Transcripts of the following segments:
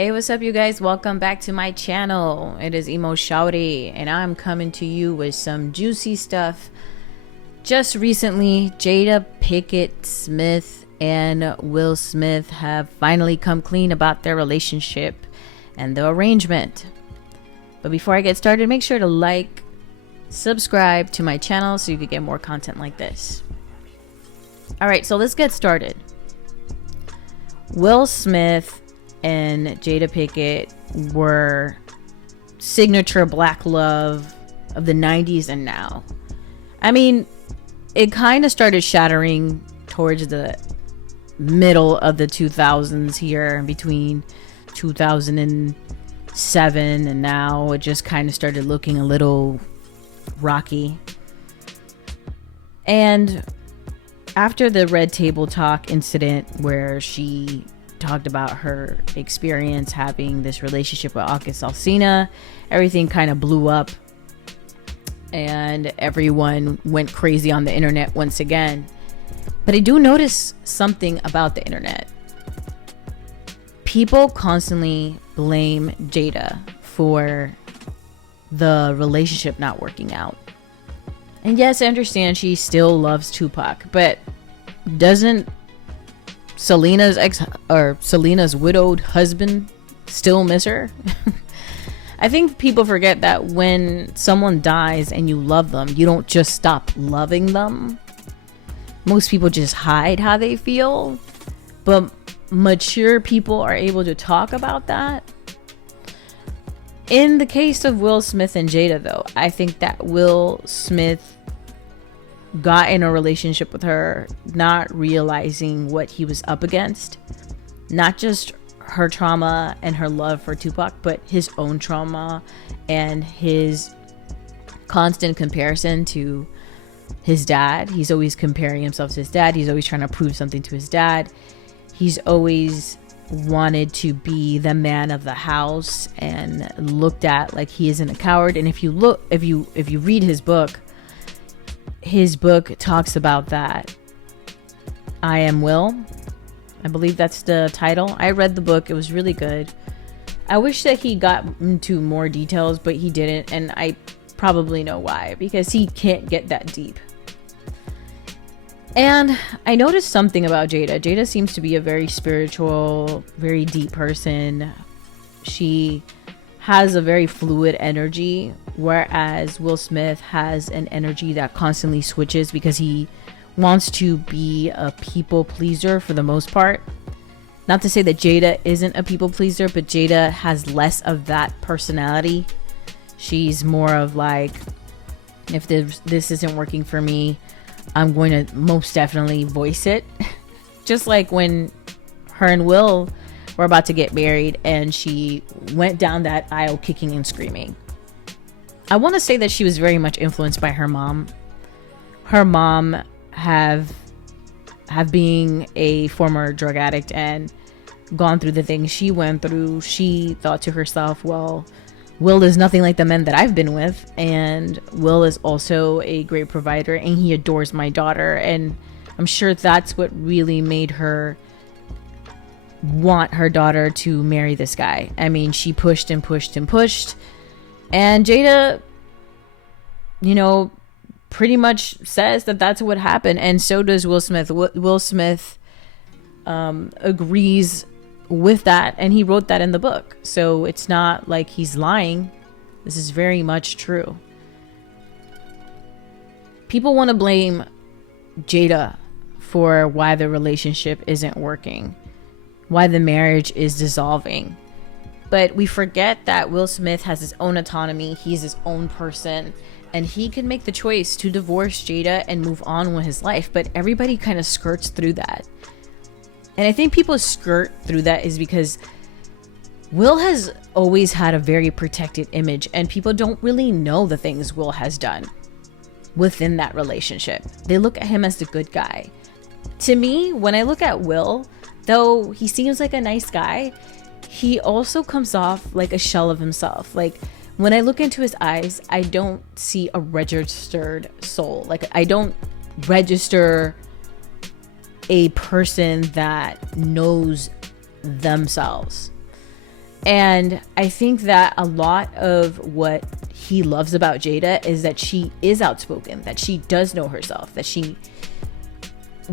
Hey, what's up, you guys? Welcome back to my channel. It is Emo Shouty, and I'm coming to you with some juicy stuff. Just recently, Jada Pinkett Smith and Will Smith have finally come clean about their relationship and the arrangement. But before I get started, make sure to like, subscribe to my channel so you can get more content like this. Alright, so let's get started. Will Smith and Jada Pinkett were signature black love of the 90s and now. I mean, it kind of started shattering towards the middle of the 2000s here, between 2007 and now. It just kind of started looking a little rocky. And after the Red Table Talk incident where she talked about her experience having this relationship with August Alsina, everything kind of blew up and everyone went crazy on the internet once again. But I do notice something about the internet. People constantly blame Jada for the relationship not working out. And yes, I understand she still loves Tupac, but doesn't Selena's widowed husband still miss her? I think people forget that when someone dies and you love them, you don't just stop loving them. Most people just hide how they feel, but mature people are able to talk about that. In the case of Will Smith and Jada, though, I think that Will Smith got in a relationship with her not realizing what he was up against. Not just her trauma and her love for Tupac, but his own trauma and his constant comparison to his dad. He's always comparing himself to his dad. He's always trying to prove something to his dad. He's always wanted to be the man of the house and looked at like he isn't a coward. And if you read his book talks about that. I Am Will, I believe that's the title. I read the book. It was really good. I wish that he got into more details, but he didn't, and I probably know why, because he can't get that deep. And I noticed something about Jada. Jada seems to be a very spiritual, very deep person. She has a very fluid energy, whereas Will Smith has an energy that constantly switches because he wants to be a people pleaser for the most part. Not to say that Jada isn't a people pleaser, but Jada has less of that personality. She's more of like, if this isn't working for me, I'm going to most definitely voice it. Just like when her and Will were about to get married and she went down that aisle kicking and screaming. I want to say that she was very much influenced by her mom. Her mom have being a former drug addict and gone through the things she went through. She thought to herself, well, Will is nothing like the men that I've been with, and Will is also a great provider and he adores my daughter. And I'm sure that's what really made her want her daughter to marry this guy. I mean, she pushed and pushed and pushed, and Jada, pretty much says that that's what happened, and so does Will Smith. Will Smith agrees with that, and he wrote that in the book, so it's not like he's lying. This is very much true. People want to blame Jada for why the relationship isn't working, why the marriage is dissolving. But we forget that Will Smith has his own autonomy. He's his own person, and he can make the choice to divorce Jada and move on with his life. But everybody kind of skirts through that. And I think people skirt through that is because Will has always had a very protected image, and people don't really know the things Will has done within that relationship. They look at him as the good guy. To me, when I look at Will, though he seems like a nice guy, he also comes off like a shell of himself. Like, when I look into his eyes, I don't see a registered soul. Like, I don't register a person that knows themselves. And I think that a lot of what he loves about Jada is that she is outspoken, that she does know herself, that she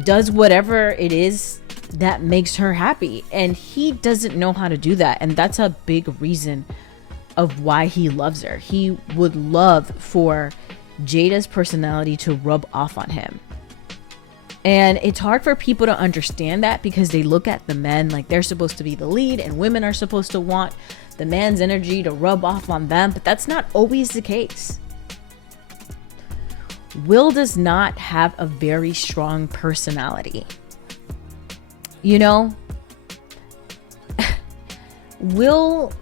does whatever it is that makes her happy. And he doesn't know how to do that. And that's a big reason of why he loves her. He would love for Jada's personality to rub off on him. And it's hard for people to understand that because they look at the men like they're supposed to be the lead and women are supposed to want the man's energy to rub off on them. But that's not always the case. Will does not have a very strong personality. You know, Will,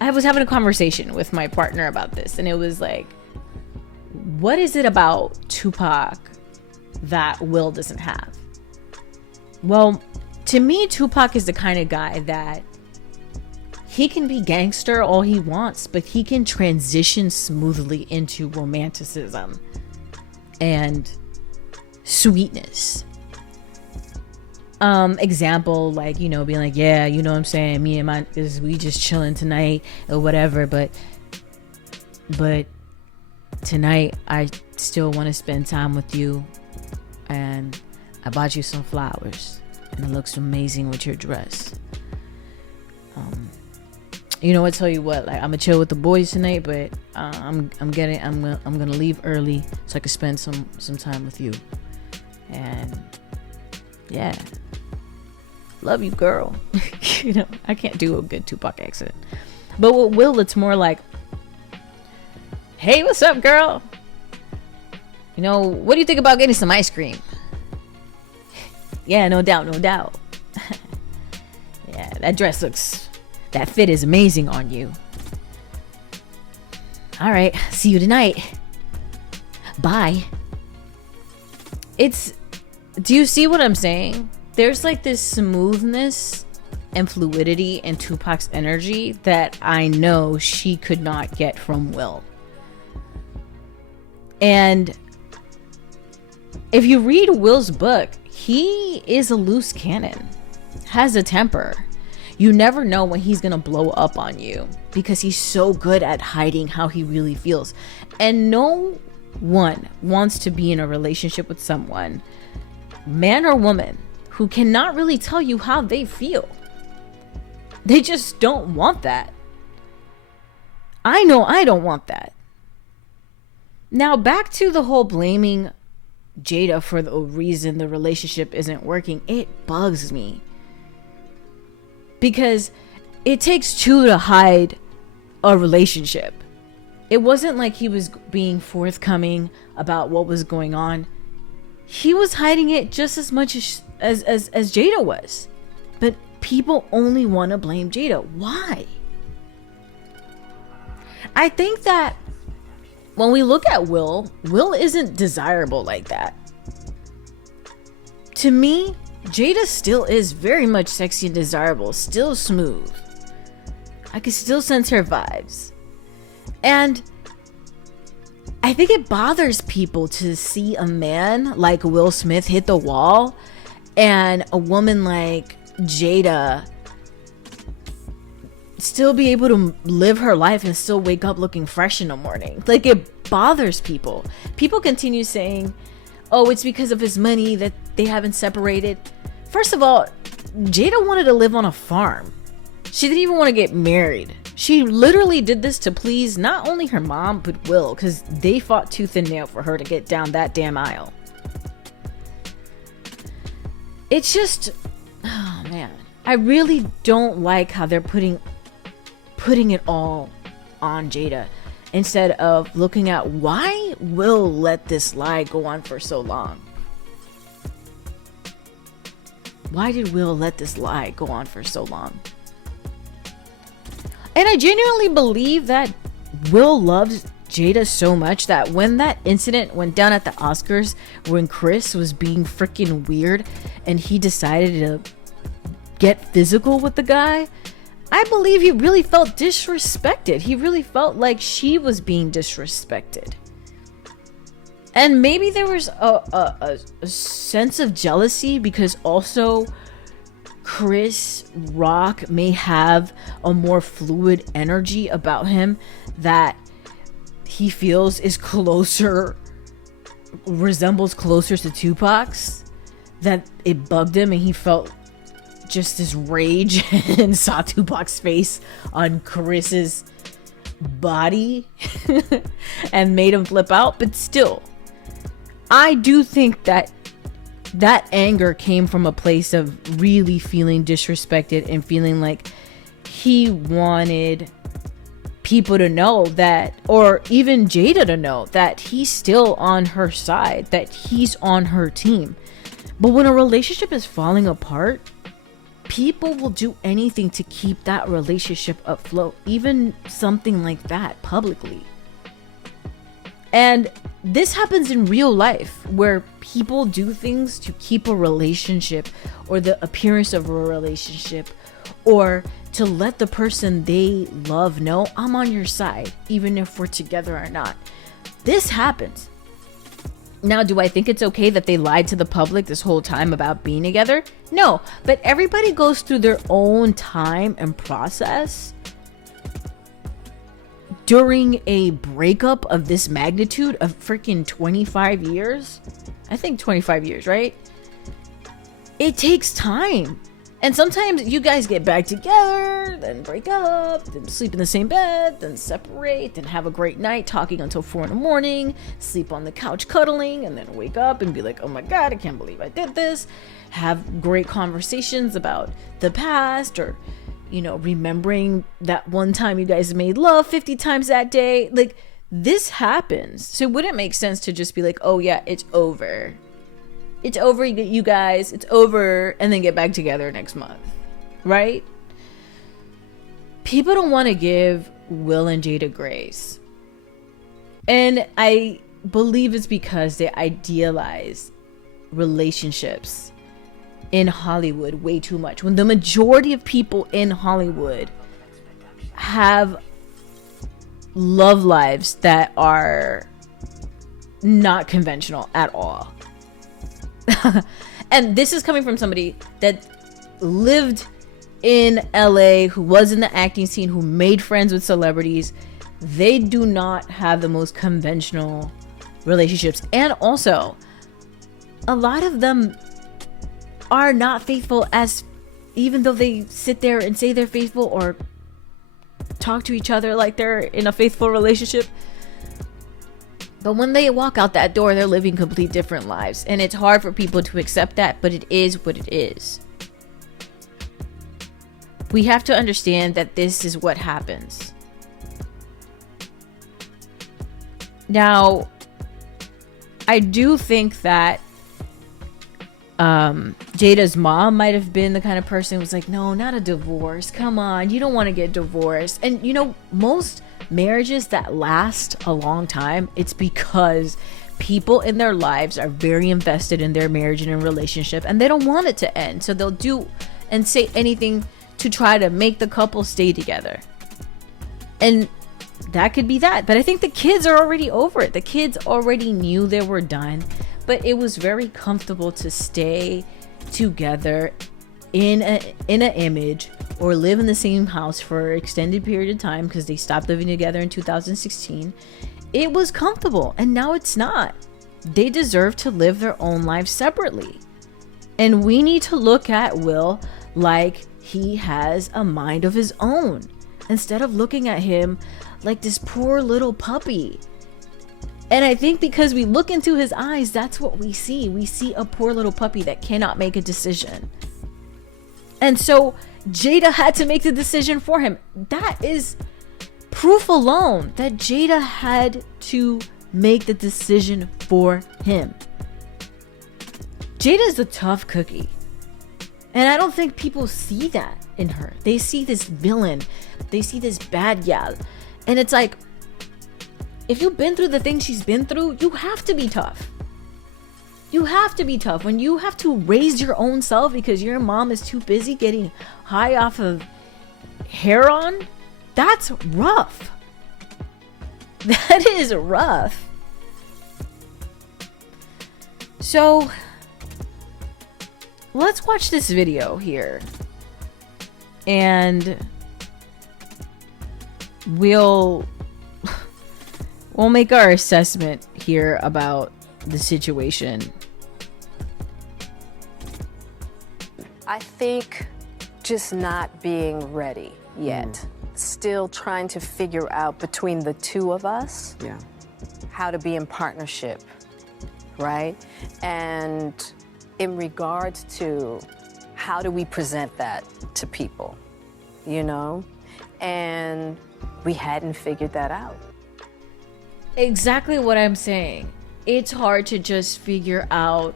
I was having a conversation with my partner about this, and it was like, what is it about Tupac that Will doesn't have? Well, to me, Tupac is the kind of guy that he can be gangster all he wants, but he can transition smoothly into romanticism and sweetness. Example, like, you know, being like, yeah, you know what I'm saying, me and my, we just chilling tonight or whatever, but tonight I still want to spend time with you, and I bought you some flowers and it looks amazing with your dress. You know what, tell you what, like, I'm gonna chill with the boys tonight, but I'm gonna leave early so I can spend some time with you. And yeah, love you, girl. You know, I can't do a good Tupac accent, but with Will, it's more like, hey, what's up, girl? You know, what do you think about getting some ice cream? Yeah, no doubt. Yeah, that fit is amazing on you. All right, see you tonight. Bye. Do you see what I'm saying? There's like this smoothness and fluidity in Tupac's energy that I know she could not get from Will. And if you read Will's book, he is a loose cannon, has a temper. You never know when he's gonna blow up on you because he's so good at hiding how he really feels. And no one wants to be in a relationship with someone, man or woman, who cannot really tell you how they feel. They just don't want that. I know I don't want that. Now back to the whole blaming Jada for the reason the relationship isn't working. It bugs me. Because it takes two to hide a relationship. It wasn't like he was being forthcoming about what was going on. He was hiding it just as much as Jada was. But people only want to blame Jada. Why? I think that when we look at Will isn't desirable like that. To me, Jada still is very much sexy and desirable, still smooth. I can still sense her vibes. And I think it bothers people to see a man like Will Smith hit the wall and a woman like Jada still be able to live her life and still wake up looking fresh in the morning. Like, it bothers people. People continue saying, oh, it's because of his money that they haven't separated. First of all, Jada wanted to live on a farm. She didn't even want to get married. She literally did this to please not only her mom, but Will, because they fought tooth and nail for her to get down that damn aisle. It's just, oh man, I really don't like how they're putting it all on Jada instead of looking at why Will let this lie go on for so long. Why did Will let this lie go on for so long? And I genuinely believe that Will loves Jada so much that when that incident went down at the Oscars, when Chris was being freaking weird and he decided to get physical with the guy, I believe he really felt disrespected. He really felt like she was being disrespected. And maybe there was a sense of jealousy because also Chris Rock may have a more fluid energy about him that he feels is resembles closer to Tupac's, that it bugged him and he felt just this rage and saw Tupac's face on Chris's body and made him flip out. But still, I do think that anger came from a place of really feeling disrespected and feeling like he wanted people to know that, or even Jada to know, that he's still on her side, that he's on her team. But when a relationship is falling apart, people will do anything to keep that relationship afloat, even something like that publicly. And this happens in real life, where people do things to keep a relationship or the appearance of a relationship, or to let the person they love know, I'm on your side, even if we're together or not. This happens. Now, do I think it's okay that they lied to the public this whole time about being together? No, but everybody goes through their own time and process. During a breakup of this magnitude of freaking 25 years, I think 25 years, right? It takes time. And sometimes you guys get back together, then break up, then sleep in the same bed, then separate, then have a great night talking until 4 a.m, sleep on the couch cuddling, and then wake up and be like, oh my God, I can't believe I did this. Have great conversations about the past, or, you know, remembering that one time you guys made love 50 times that day. Like, this happens. So it wouldn't make sense to just be like, oh yeah, it's over. It's over, you guys, it's over, and then get back together next month, right? People don't want to give Will and Jada grace. And I believe it's because they idealize relationships in Hollywood way too much. When the majority of people in Hollywood have love lives that are not conventional at all. And this is coming from somebody that lived in LA, who was in the acting scene, who made friends with celebrities. They do not have the most conventional relationships. And also, a lot of them are not faithful, as even though they sit there and say they're faithful or talk to each other like they're in a faithful relationship. But when they walk out that door, they're living complete different lives. And it's hard for people to accept that, but it is what it is. We have to understand that this is what happens. Now, I do think that Jada's mom might have been the kind of person who was like, no, not a divorce. Come on, you don't want to get divorced. And, you know, most marriages that last a long time, it's because people in their lives are very invested in their marriage and in relationship, and they don't want it to end. So they'll do and say anything to try to make the couple stay together. And that could be that. But I think the kids are already over it. The kids already knew they were done, but it was very comfortable to stay together in an image, or live in the same house for an extended period of time, because they stopped living together in 2016. It was comfortable, and now it's not. They deserve to live their own lives separately. And we need to look at Will like he has a mind of his own, instead of looking at him like this poor little puppy. And I think because we look into his eyes, that's what we see. We see a poor little puppy that cannot make a decision. And so Jada had to make the decision for him. That is proof alone that Jada had to make the decision for him. Jada is a tough cookie. And I don't think people see that in her. They see this villain. They see this bad gal. And it's like, if you've been through the things she's been through, you have to be tough. You have to be tough. When you have to raise your own self because your mom is too busy getting high off of heroin, that's rough. That is rough. So let's watch this video here, and we'll make our assessment here about the situation. I think just not being ready yet. Still trying to figure out between the two of us how to be in partnership, right? And in regards to how do we present that to people, you know? And we hadn't figured that out. Exactly what I'm saying. It's hard to just figure out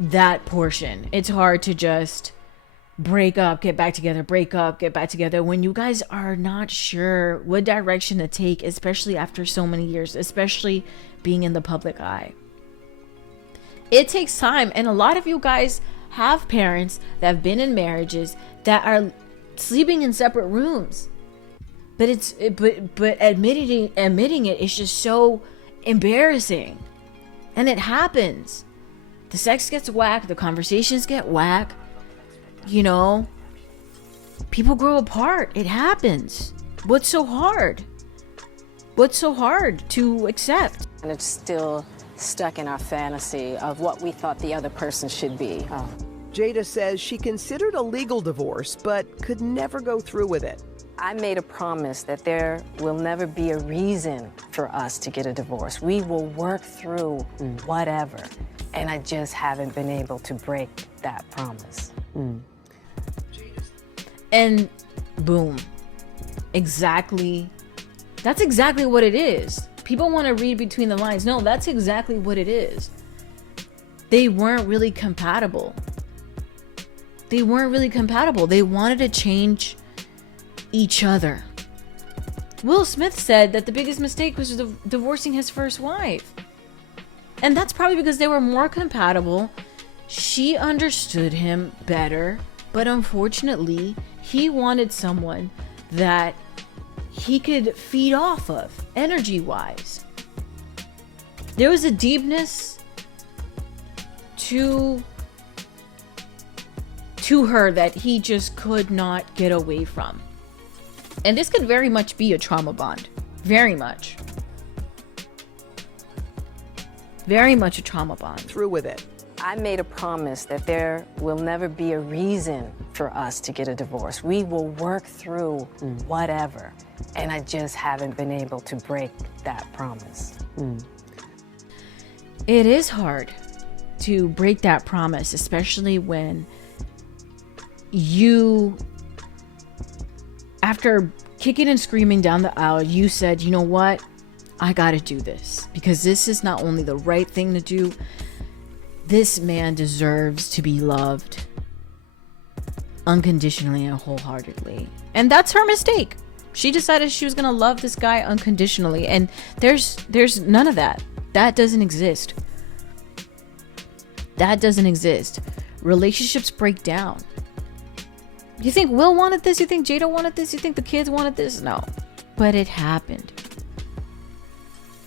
that portion. It's hard to just break up, get back together, break up, get back together, when you guys are not sure what direction to take, especially after so many years, especially being in the public eye. It takes time, and a lot of you guys have parents that have been in marriages that are sleeping in separate rooms. But admitting it is just so embarrassing. And it happens. The sex gets whack, the conversations get whack. You know, people grow apart. It happens. What's so hard? What's so hard to accept? And it's still stuck in our fantasy of what we thought the other person should be. Jada says she considered a legal divorce, but could never go through with it. I made a promise that there will never be a reason for us to get a divorce. We will work through whatever. And I just haven't been able to break that promise. And boom. Exactly. That's exactly what it is. People want to read between the lines. No, that's exactly what it is. They weren't really compatible. They weren't really compatible. They wanted to change each other. Will Smith said that the biggest mistake was divorcing his first wife. And that's probably because they were more compatible. She understood him better. But unfortunately, he wanted someone that he could feed off of, energy-wise. There was a deepness to her that he just could not get away from. And this could very much be a trauma bond. Very much. Very much a trauma bond. Through with it. I made a promise that there will never be a reason for us to get a divorce. We will work through whatever. And I just haven't been able to break that promise. It is hard to break that promise, especially when you, after kicking and screaming down the aisle, you said, you know what? I gotta do this because this is not only the right thing to do, this man deserves to be loved unconditionally and wholeheartedly. And that's her mistake. She decided she was gonna love this guy unconditionally, and there's none of that. That doesn't exist. That doesn't exist. Relationships break down. You think Will wanted this? You think Jada wanted this? You think the kids wanted this? No. But it happened.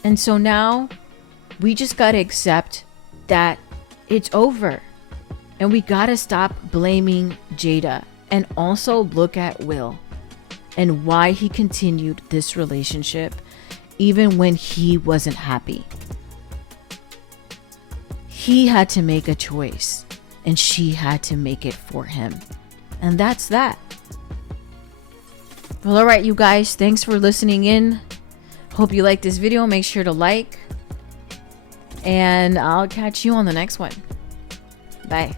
And so now we just gotta accept that it's over. And we gotta stop blaming Jada and also look at Will and why he continued this relationship even when he wasn't happy. He had to make a choice and she had to make it for him. And that's that. Well, all right, you guys, thanks for listening in. Hope you liked this video. Make sure to like, and I'll catch you on the next one. Bye.